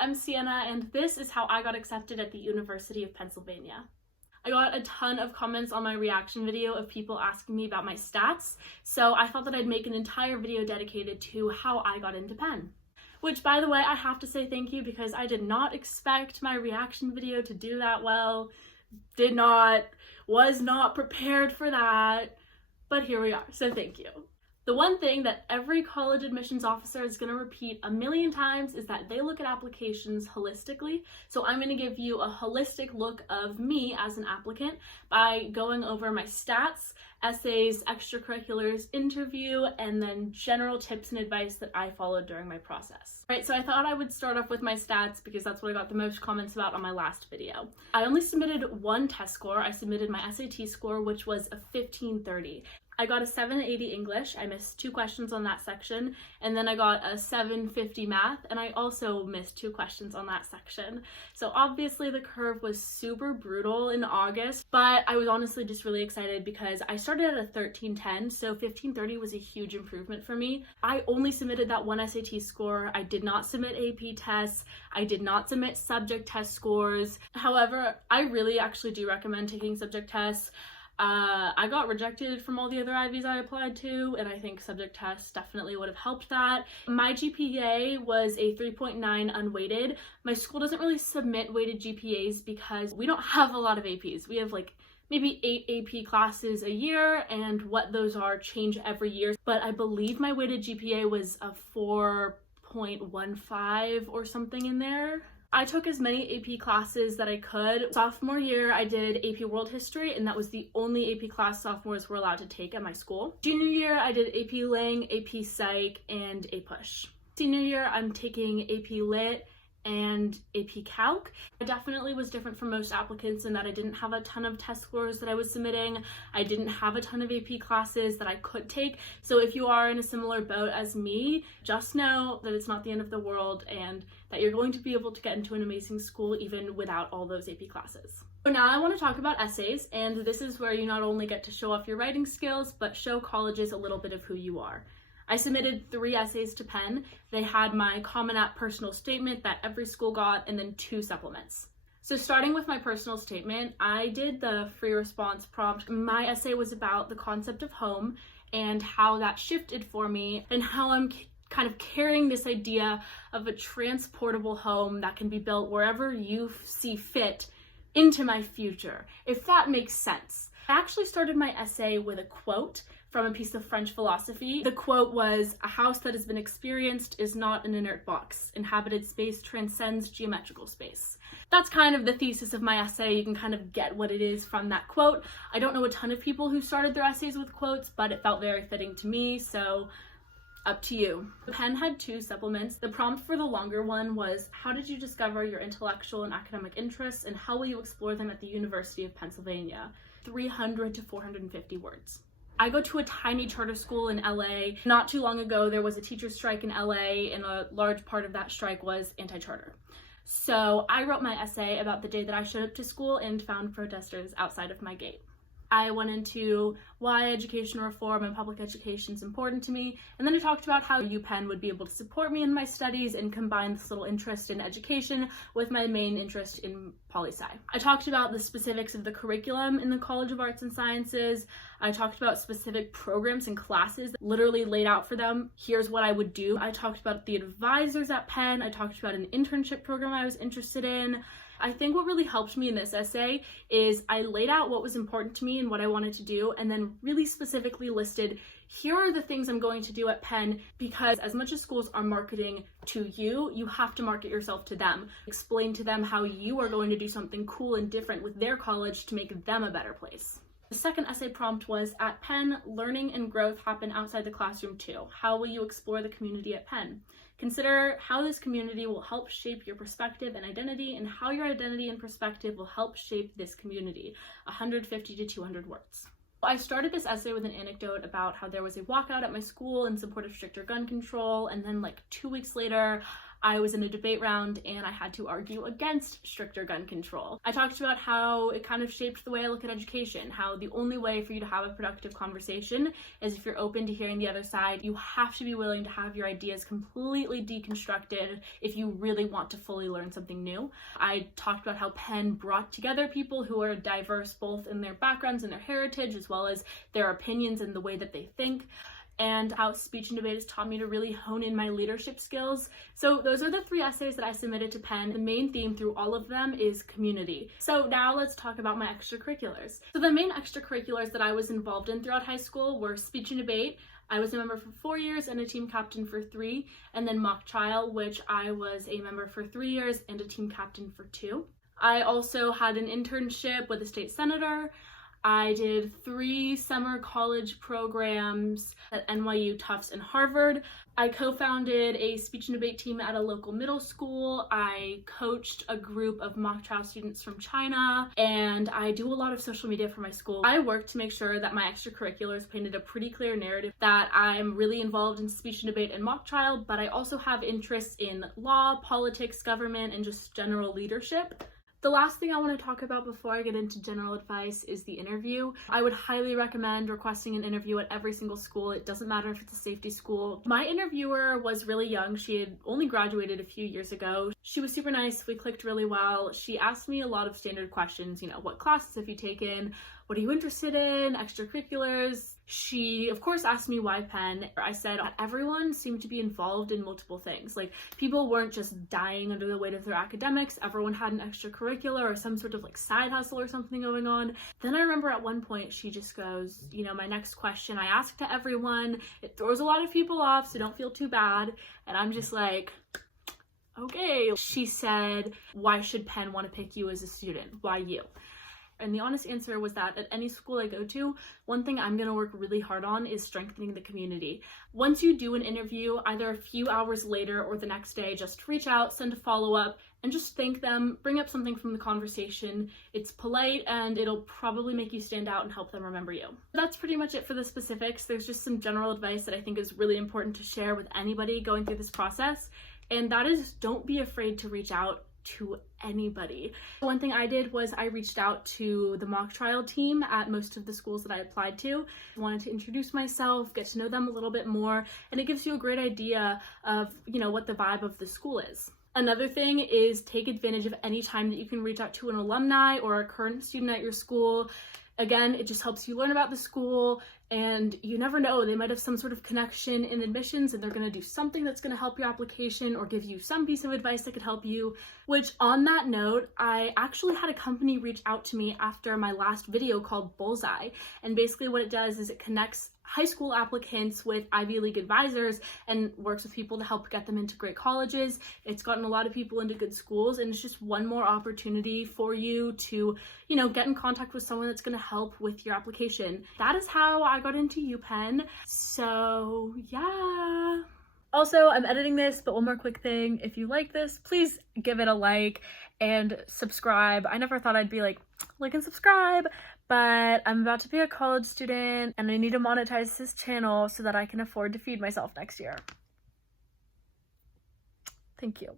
I'm Sienna, and this is how I got accepted at the University of Pennsylvania. I got a ton of comments on my reaction video of people asking me about my stats, so I thought that I'd make an entire video dedicated to how I got into Penn. Which, by the way, I have to say thank you because I did not expect my reaction video to do that well. Was not prepared for that, but here we are, so thank you. The one thing that every college admissions officer is going to repeat a million times is that they look at applications holistically. So I'm going to give you a holistic look of me as an applicant by going over my stats, essays, extracurriculars, interview, and then general tips and advice that I followed during my process. Right, so I thought I would start off with my stats because that's what I got the most comments about on my last video. I only submitted one test score. I submitted my SAT score, which was a 1530. I got a 780 English, I missed 2 questions on that section, and then I got a 750 math, and I also missed 2 questions on that section. So obviously the curve was super brutal in August, but I was honestly just really excited because I started at a 1310, so 1530 was a huge improvement for me. I only submitted that one SAT score. I did not submit AP tests. I did not submit subject test scores. However, I really actually do recommend taking subject tests. I got rejected from all the other Ivies I applied to, and I think subject tests definitely would have helped that. My GPA was a 3.9 unweighted. My school doesn't really submit weighted GPAs because we don't have a lot of APs. We have like maybe 8 AP classes a year, and what those are change every year. But I believe my weighted GPA was a 4.15 or something in there. I took as many AP classes that I could. Sophomore year, I did AP World History, and that was the only AP class sophomores were allowed to take at my school. Junior year, I did AP Ling, AP Psych, and APUSH. Senior year, I'm taking AP Lit and AP Calc. I definitely was different from most applicants in that I didn't have a ton of test scores that I was submitting. I didn't have a ton of AP classes that I could take. So if you are in a similar boat as me, just know that it's not the end of the world and that you're going to be able to get into an amazing school even without all those AP classes. So now I want to talk about essays, and this is where you not only get to show off your writing skills, but show colleges a little bit of who you are. I submitted 3 essays to Penn. They had my Common App personal statement that every school got, and then 2 supplements. So starting with my personal statement, I did the free response prompt. My essay was about the concept of home and how that shifted for me and how I'm kind of carrying this idea of a transportable home that can be built wherever you see fit into my future, if that makes sense. I actually started my essay with a quote from a piece of French philosophy. The quote was, "A house that has been experienced is not an inert box. Inhabited space transcends geometrical space." That's kind of the thesis of my essay. You can kind of get what it is from that quote. I don't know a ton of people who started their essays with quotes, but it felt very fitting to me, so up to you. Penn had 2 supplements. The prompt for the longer one was, how did you discover your intellectual and academic interests, and how will you explore them at the University of Pennsylvania? 300 to 450 words. I go to a tiny charter school in LA. Not too long ago, there was a teacher strike in LA, and a large part of that strike was anti-charter. So I wrote my essay about the day that I showed up to school and found protesters outside of my gate. I went into why education reform and public education is important to me, and then I talked about how UPenn would be able to support me in my studies and combine this little interest in education with my main interest in poli-sci. I talked about the specifics of the curriculum in the College of Arts and Sciences. I talked about specific programs and classes that literally laid out for them, here's what I would do. I talked about the advisors at Penn. I talked about an internship program I was interested in. I think what really helped me in this essay is I laid out what was important to me and what I wanted to do, and then really specifically listed, here are the things I'm going to do at Penn, because as much as schools are marketing to you, you have to market yourself to them. Explain to them how you are going to do something cool and different with their college to make them a better place. The second essay prompt was, at Penn, learning and growth happen outside the classroom too. How will you explore the community at Penn? Consider how this community will help shape your perspective and identity, and how your identity and perspective will help shape this community. 150 to 200 words. I started this essay with an anecdote about how there was a walkout at my school in support of stricter gun control, and then like 2 weeks later, I was in a debate round and I had to argue against stricter gun control. I talked about how it kind of shaped the way I look at education, how the only way for you to have a productive conversation is if you're open to hearing the other side. You have to be willing to have your ideas completely deconstructed if you really want to fully learn something new. I talked about how Penn brought together people who are diverse both in their backgrounds and their heritage, as well as their opinions and the way that they think, and how speech and debate has taught me to really hone in my leadership skills. So those are the 3 essays that I submitted to Penn. The main theme through all of them is community. So now let's talk about my extracurriculars. So the main extracurriculars that I was involved in throughout high school were speech and debate. I was a member for 4 years and a team captain for 3, and then mock trial, which I was a member for 3 years and a team captain for 2. I also had an internship with a state senator. I did 3 summer college programs at NYU, Tufts, and Harvard. I co-founded a speech and debate team at a local middle school. I coached a group of mock trial students from China, and I do a lot of social media for my school. I work to make sure that my extracurriculars painted a pretty clear narrative that I'm really involved in speech and debate and mock trial, but I also have interests in law, politics, government, and just general leadership. The last thing I want to talk about before I get into general advice is the interview. I would highly recommend requesting an interview at every single school. It doesn't matter if it's a safety school. My interviewer was really young. She had only graduated a few years ago. She was super nice. We clicked really well. She asked me a lot of standard questions, what classes have you taken? What are you interested in? Extracurriculars. She, of course, asked me why Penn. I said everyone seemed to be involved in multiple things. Like, people weren't just dying under the weight of their academics. Everyone had an extracurricular or some sort of side hustle or something going on. Then I remember at one point she just goes, my next question I ask to everyone. It throws a lot of people off, so don't feel too bad. And I'm just like, okay. She said, why should Penn want to pick you as a student? Why you? And the honest answer was that at any school I go to, one thing I'm going to work really hard on is strengthening the community. Once you do an interview, either a few hours later or the next day, just reach out, send a follow-up, and just thank them, bring up something from the conversation. It's polite and it'll probably make you stand out and help them remember you. That's pretty much it for the specifics. There's just some general advice that I think is really important to share with anybody going through this process, and that is don't be afraid to reach out to anybody. One thing I did was I reached out to the mock trial team at most of the schools that I applied to. I wanted to introduce myself, get to know them a little bit more, and it gives you a great idea of, what the vibe of the school is. Another thing is take advantage of any time that you can reach out to an alumni or a current student at your school. Again, it just helps you learn about the school, and you never know, they might have some sort of connection in admissions and they're going to do something that's going to help your application or give you some piece of advice that could help you. Which, on that note, I actually had a company reach out to me after my last video called Bullseye, and basically what it does is it connects high school applicants with Ivy League advisors and works with people to help get them into great colleges. It's gotten a lot of people into good schools, and it's just one more opportunity for you to, get in contact with someone that's going to help with your application. That is how I got into UPenn. So yeah. Also, I'm editing this, but one more quick thing. If you like this, please give it a like and subscribe. I never thought I'd be like and subscribe, but I'm about to be a college student and I need to monetize this channel so that I can afford to feed myself next year. Thank you.